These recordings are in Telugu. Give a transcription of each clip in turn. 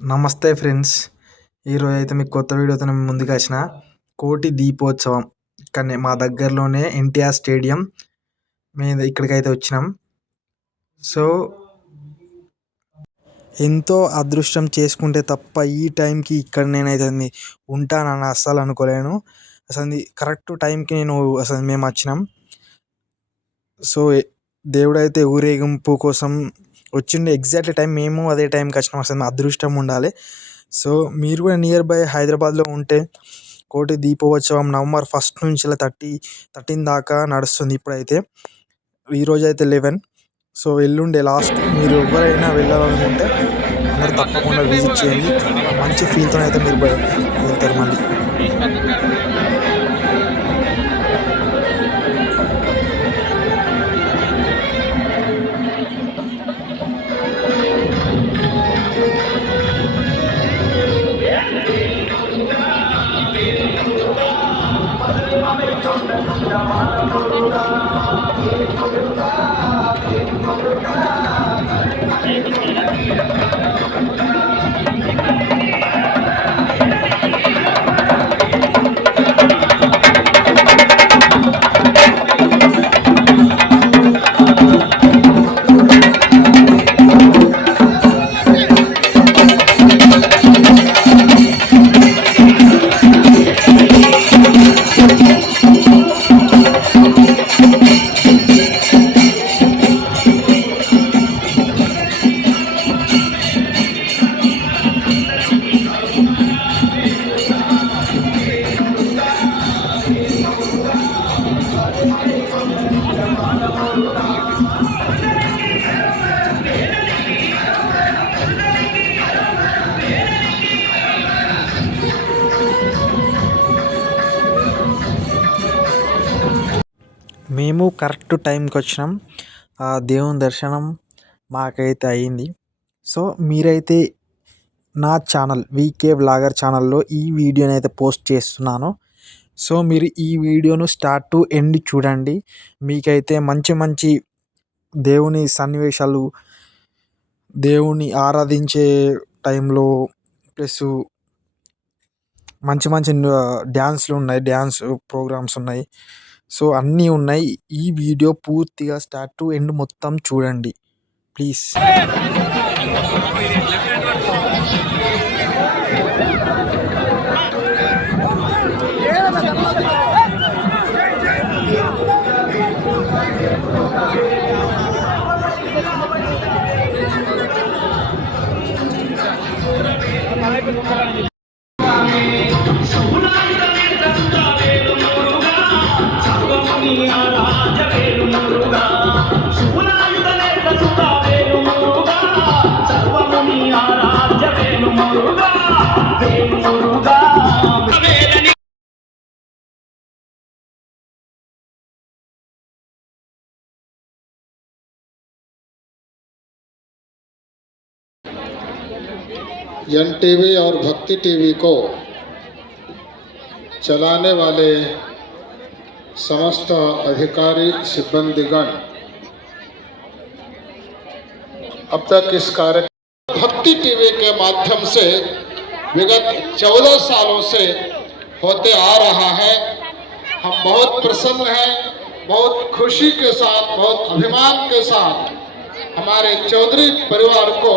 నమస్తే ఫ్రెండ్స్. ఈరోజు అయితే మీకు కొత్త వీడియోతో నేను ముందుకు వచ్చిన. కోటి దీపోత్సవం ఇక్కడనే మా దగ్గరలోనే ఎన్టీఆర్ స్టేడియం మీద ఇక్కడికైతే వచ్చినాం. సో ఎంతో అదృష్టం చేసుకుంటే తప్ప ఈ టైంకి ఇక్కడ నేనైతే ఉంటానని అస్సలు అనుకోలేను. అసలు కరెక్ట్ టైంకి మేము వచ్చినాం. సో దేవుడైతే ఊరేగింపు కోసం వచ్చిండే ఎగ్జాక్ట్ టైం, మేము అదే టైంకి వచ్చినాం. అసలు అదృష్టం ఉండాలి. సో మీరు కూడా నియర్ బై హైదరాబాద్లో ఉంటే కోటి దీపోత్సవం November 1 నుంచి 13 దాకా నడుస్తుంది. ఇప్పుడైతే ఈరోజు అయితే 11. సో ఎల్లుండే లాస్ట్. మీరు ఎవరైనా వెళ్ళాలనుకుంటే అందరూ తప్పకుండా విజిట్ చేయండి. చాలా మంచి ఫీల్తో అయితే మీరు వెళ్తారు మళ్ళీ. మేము కరెక్ట్ టైంకి వచ్చినాం. ఆ దేవుని దర్శనం మాకైతే అయింది. సో మీరైతే నా ఛానల్ వీకే వ్లాగర్ ఛానల్లో ఈ వీడియోని అయితే పోస్ట్ చేస్తున్నాను. సో మీరు ఈ వీడియోను స్టార్ట్ టు ఎండ్ చూడండి. మీకైతే మంచి మంచి దేవుని సన్నివేశాలు, దేవుని ఆరాధించే టైంలో ప్లస్ మంచి మంచి డ్యాన్స్లు ఉన్నాయి, డ్యాన్స్ ప్రోగ్రామ్స్ ఉన్నాయి. సో అన్నీ ఉన్నాయి. ఈ వీడియో పూర్తిగా స్టార్ట్ టు ఎండ్ మొత్తం చూడండి ప్లీజ్. एनटीवी और भक्ति टीवी को चलाने वाले समस्त अधिकारी सिब्बंदीगण अब तक इस कार्यक्रम भक्ति टीवी के माध्यम से विगत 14 सालों से होते आ रहा है. हम बहुत प्रसन्न हैं, बहुत खुशी के साथ, बहुत अभिमान के साथ हमारे चौधरी परिवार को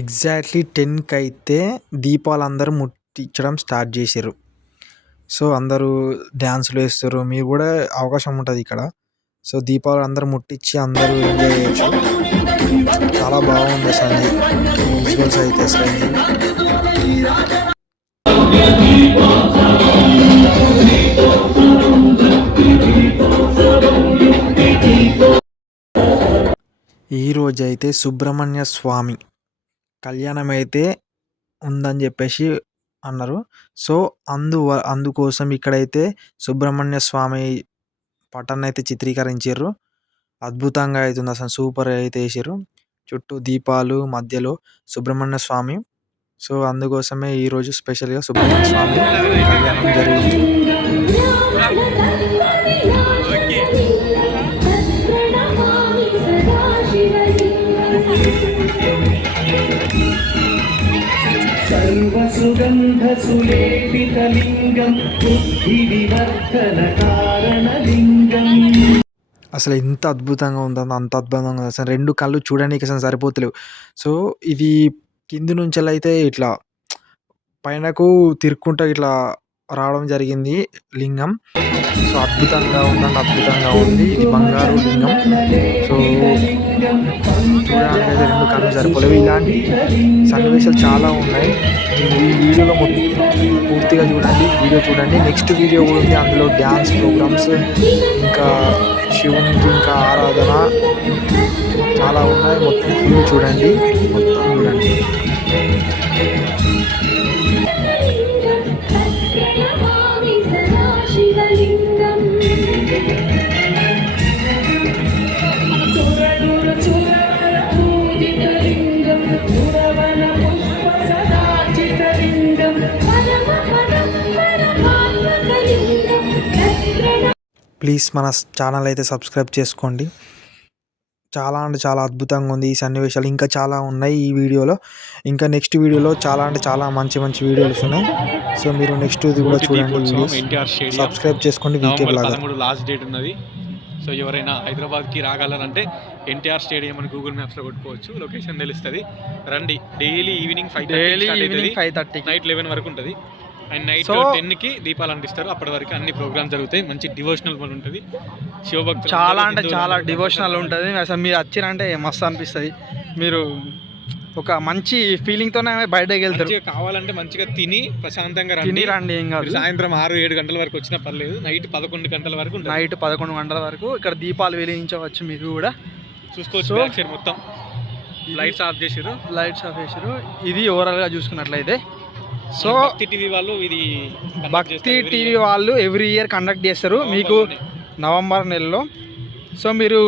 ఎగ్జాక్ట్లీ 10కి అయితే దీపాలు అందరూ ముట్టించడం స్టార్ట్ చేసారు. సో అందరూ డ్యాన్సులు వేస్తారు. మీరు కూడా అవకాశం ఉంటుంది ఇక్కడ. సో దీపాలు అందరూ ముట్టించి అందరూ ఎంజాయ్ చేయొచ్చు. చాలా బాగుంది అసలు విజువల్స్ అయితే అసలు. ఈరోజు అయితే సుబ్రహ్మణ్య స్వామి కళ్యాణం అయితే ఉందని చెప్పేసి అన్నారు. సో అందుకోసం ఇక్కడైతే సుబ్రహ్మణ్య స్వామి పటాన్ని అయితే చిత్రీకరించారు. అద్భుతంగా అవుతుంది అసలు, సూపర్ అయితే వేసారు. చుట్టూ దీపాలు, మధ్యలో సుబ్రహ్మణ్య స్వామి. సో అందుకోసమే ఈరోజు స్పెషల్గా సుబ్రహ్మణ్య స్వామి కళ్యాణం జరిగింది. అసలు ఎంత అద్భుతంగా ఉందో అంత అద్భుతంగా ఉంది అసలు. 2 కళ్ళు చూడడానికి అసలు సరిపోతలేవు. సో ఇది కింది నుంచి అయితే ఇట్లా పైనకు తిరుక్కుంటా ఇట్లా రావడం జరిగింది లింగం. సో అద్భుతంగా ఉందండి, అద్భుతంగా ఉంది. ఇది బంగారు లింగం. సో చూడడానికి అయితే 2 కళ్ళు సరిపోలేవు. ఇలాంటి సన్నివేశాలు చాలా ఉన్నాయి. ఈ వీడియోలో పూర్తిగా చూడండి, వీడియో చూడండి. నెక్స్ట్ వీడియో కూడా ఉంది, అందులో డ్యాన్స్ ప్రోగ్రామ్స్, ఇంకా శివునికి ఇంకా ఆరాధన చాలా ఉన్నాయి. మొత్తం ఫుల్ చూడండి, మొత్తం చూడండి. ప్లీజ్ మన ఛానల్ అయితే సబ్స్క్రైబ్ చేసుకోండి. చాలా అంటే చాలా అద్భుతంగా ఉంది ఈ సన్నివేశాలు. ఇంకా చాలా ఉన్నాయి ఈ వీడియోలో. ఇంకా నెక్స్ట్ వీడియోలో చాలా అంటే చాలా మంచి మంచి వీడియోస్ ఉన్నాయి. సో మీరు నెక్స్ట్ ఇది కూడా చూడండి. సబ్స్క్రైబ్ చేసుకోండి. లాస్ట్ డేట్ ఉన్నది. సో ఎవరైనా హైదరాబాద్కి రాగలరంటే ఎన్టీఆర్ స్టేడియం అని గూగుల్ మ్యాప్స్లో కొట్టుకోవచ్చు, లొకేషన్ తెలుస్తుంది. రండి. డైలీ ఈవినింగ్ 5:30 నైట్ 11 వరకు ఉంటుంది. అండ్ నైట్ 10కి దీపాలు అందిస్తారు. అప్పటి వరకు అన్ని ప్రోగ్రామ్స్ జరుగుతాయి. మంచి డివోషనల్ పని ఉంటుంది. శివభక్తులు చాలా అంటే చాలా డివోషనల్ ఉంటుంది. అసలు మీరు వచ్చిరంటే మస్తు అనిపిస్తుంది. మీరు ఒక మంచి ఫీలింగ్తోనే బయటకు వెళ్తారు. కావాలంటే మంచిగా తిని ప్రశాంతంగా రండి. ఏం కాదు. సాయంత్రం 6-7 గంటల వరకు వచ్చినా పర్లేదు. నైట్ 11 గంటల వరకు నైట్ 11 గంటల వరకు ఇక్కడ దీపాలు వెలిగించవచ్చు. మీరు కూడా చూసుకోవచ్చు. మొత్తం లైట్స్ ఆఫ్ చేసారు. ఇది ఓవరాల్గా చూసుకున్నట్లయితే సో భక్తి టీవీ వాళ్ళు ఎవ్రీ ఇయర్ కండక్ట్ చేస్తారు మీకు నవంబర్ నెలలో. సో మీరు